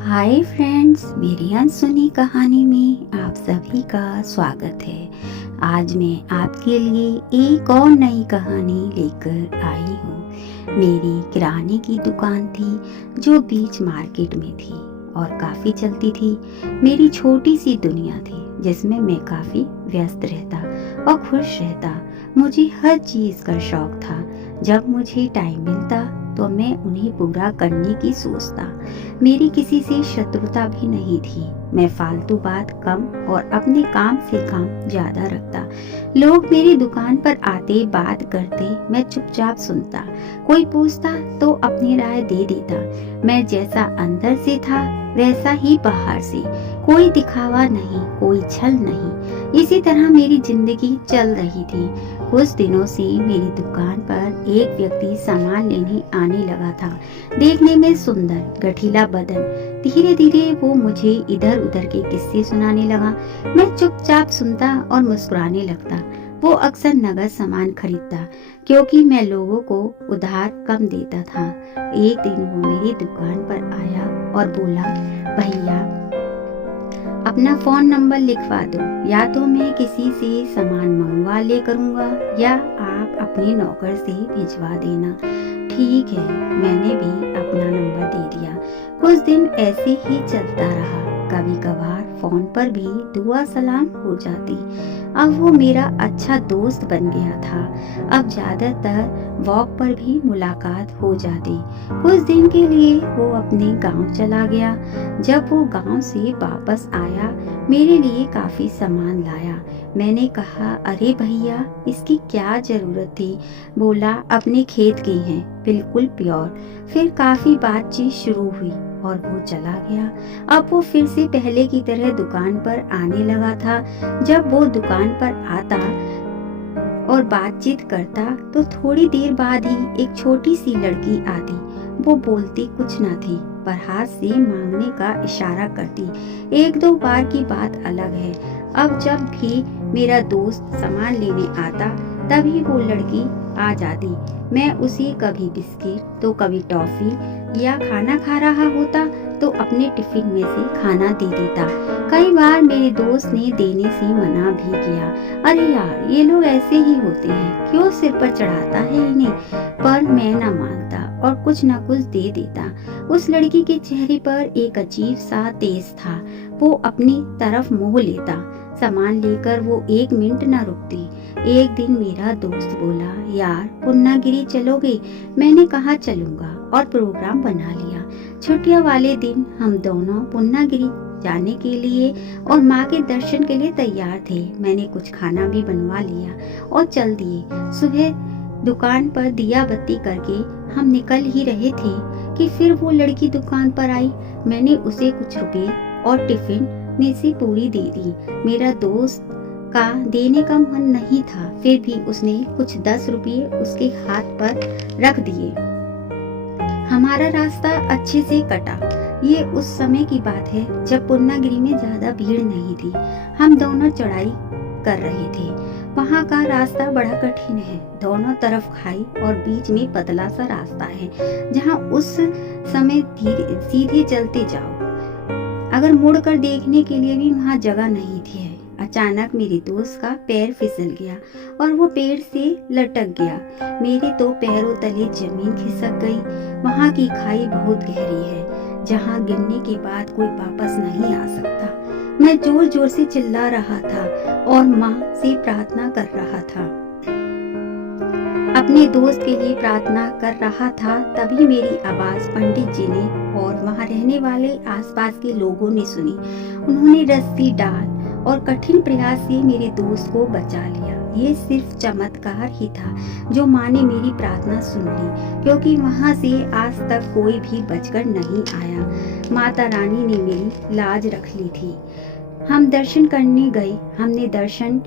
Hi friends, मेरी अनसुनी कहानी में आप सभी का स्वागत है। आज मैं आपके लिए एक और नई कहानी लेकर आई हूँ। मेरी किराने की दुकान थी जो बीच मार्केट में थी और काफ़ी चलती थी। मेरी छोटी सी दुनिया थी जिसमें मैं काफ़ी व्यस्त रहता और खुश रहता। मुझे हर चीज़ का शौक था। जब मुझे टाइम मिलता तो मैं उन्हें पूरा करने की सोचता। मेरी किसी से शत्रुता भी नहीं थी। मैं फालतू बात कम और अपने काम से काम ज्यादा रखता। लोग मेरी दुकान पर आते, बात करते, मैं चुपचाप सुनता। कोई पूछता तो अपनी राय दे देता। मैं जैसा अंदर से था वैसा ही बाहर से। कोई दिखावा नहीं, कोई छल नहीं। इसी तरह मेरी जिंदगी चल रही थी। कुछ दिनों से मेरी दुकान पर एक व्यक्ति सामान लेने आने लगा था। देखने में सुंदर, गठीला बदन। धीरे धीरे वो मुझे इधर उधर के किस्से सुनाने लगा। मैं चुपचाप सुनता और मुस्कुराने लगता। वो अक्सर नगद सामान खरीदता क्योंकि मैं लोगों को उधार कम देता था। एक दिन वो मेरी दुकान पर आया और बोला, भैया अपना फोन नंबर लिखवा दो, या तो मैं किसी से सामान मंगवा ले करूँगा या आप अपने नौकर से भिजवा देना। ठीक है, मैंने भी अपना नंबर दे दिया। कुछ दिन ऐसे ही चलता रहा। कभी कभार फोन पर भी दुआ सलाम हो जाती। अब वो मेरा अच्छा दोस्त बन गया था। अब ज्यादातर वॉक पर भी मुलाकात हो जाती। कुछ दिन के लिए वो अपने गांव चला गया। जब वो गांव से वापस आया, मेरे लिए काफी सामान लाया। मैंने कहा, अरे भैया इसकी क्या जरूरत थी? बोला, अपने खेत की हैं, बिल्कुल प्योर। फिर काफी बातचीत शुरू हुई और वो चला गया। अब वो फिर से पहले की तरह दुकान पर आने लगा था। जब वो दुकान पर आता और बातचीत करता तो थोड़ी देर बाद ही एक छोटी सी लड़की आती। वो बोलती कुछ न थी पर हाथ से मांगने का इशारा करती। एक दो बार की बात अलग है। अब जब भी मेरा दोस्त सामान लेने आता तभी वो लड़की आ जाती। मैं उसे कभी बिस्किट तो कभी टॉफी या खाना खा रहा होता तो अपने टिफिन में से खाना दे देता। कई बार मेरे दोस्त ने देने से मना भी किया। अरे यार, ये लोग ऐसे ही होते हैं, क्यों सिर पर चढ़ाता है इन्हें? पर मैं न मानता और कुछ न कुछ दे देता। उस लड़की के चेहरे पर एक अजीब सा तेज था। वो अपनी तरफ मोह लेता। सामान लेकर वो एक मिनट न रुकती। एक दिन मेरा दोस्त बोला, यार पूर्णागिरी चलोगे? मैंने कहा चलूंगा और प्रोग्राम बना लिया। छुट्टियों वाले दिन हम दोनों पूर्णागिरी जाने के लिए और माँ के दर्शन के लिए तैयार थे। मैंने कुछ खाना भी बनवा लिया और चल दिए। सुबह दुकान पर दिया बत्ती करके हम निकल ही रहे थे कि फिर वो लड़की दुकान पर आई। मैंने उसे कुछ रुपए और टिफिन में से पूरी दे दी। मेरा दोस्त का देने का मन नहीं था, फिर भी उसने कुछ 10 रुपये उसके हाथ पर रख दिए। हमारा रास्ता अच्छे से कटा। ये उस समय की बात है जब पूर्णागिरी में ज्यादा भीड़ नहीं थी। हम दोनों चढ़ाई कर रहे थे। वहाँ का रास्ता बड़ा कठिन है। दोनों तरफ खाई और बीच में पतला सा रास्ता है जहाँ उस समय सीधे चलते जाओ। अगर मुड़कर देखने के लिए भी वहाँ जगह नहीं थी। अचानक मेरे दोस्त का पैर फिसल गया और वो पेड़ से लटक गया। मेरे तो पैरों तले जमीन खिसक गई। वहाँ की खाई बहुत गहरी है जहाँ गिरने के बाद कोई वापस नहीं आ सकता। मैं जोर जोर से चिल्ला रहा था और माँ से प्रार्थना कर रहा था, अपने दोस्त के लिए प्रार्थना कर रहा था। तभी मेरी आवाज पंडित जी ने और वहाँ रहने वाले आसपास के लोगों ने सुनी। उन्होंने रस्सी डाल और कठिन प्रयास से मेरे दोस्त को बचा लिया। ये सिर्फ चमत्कार ही था जो माँ ने मेरी प्रार्थना सुन ली, क्योंकि वहाँ से आज तक कोई भी बचकर नहीं आया। माता रानी ने मेरी लाज रख ली थी। हम दर्शन करने गए। हमने दर्शन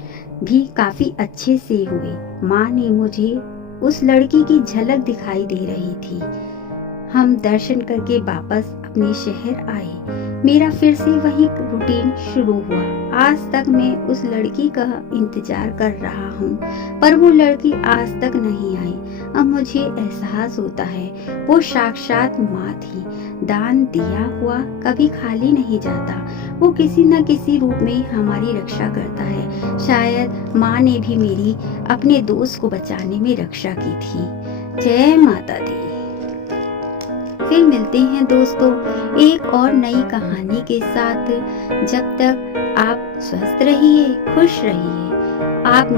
भी काफी अच्छे से हुए। माँ ने मुझे उस लड़की की झलक दिखाई दे रही थी। हम दर्शन करके वापस अपने शहर आए। मेरा फिर से वही रूटीन शुरू हुआ। आज तक मैं उस लड़की का इंतजार कर रहा हूँ, पर वो लड़की आज तक नहीं आई। अब मुझे एहसास होता है वो साक्षात माँ थी। दान दिया हुआ कभी खाली नहीं जाता। वो किसी न किसी रूप में हमारी रक्षा करता है। शायद माँ ने भी मेरी अपने दोस्त को बचाने में रक्षा की थी। जय माता दी। फिर मिलते हैं दोस्तों एक और नई कहानी के साथ। जब तक आप स्वस्थ रहिए, खुश रहिए। आप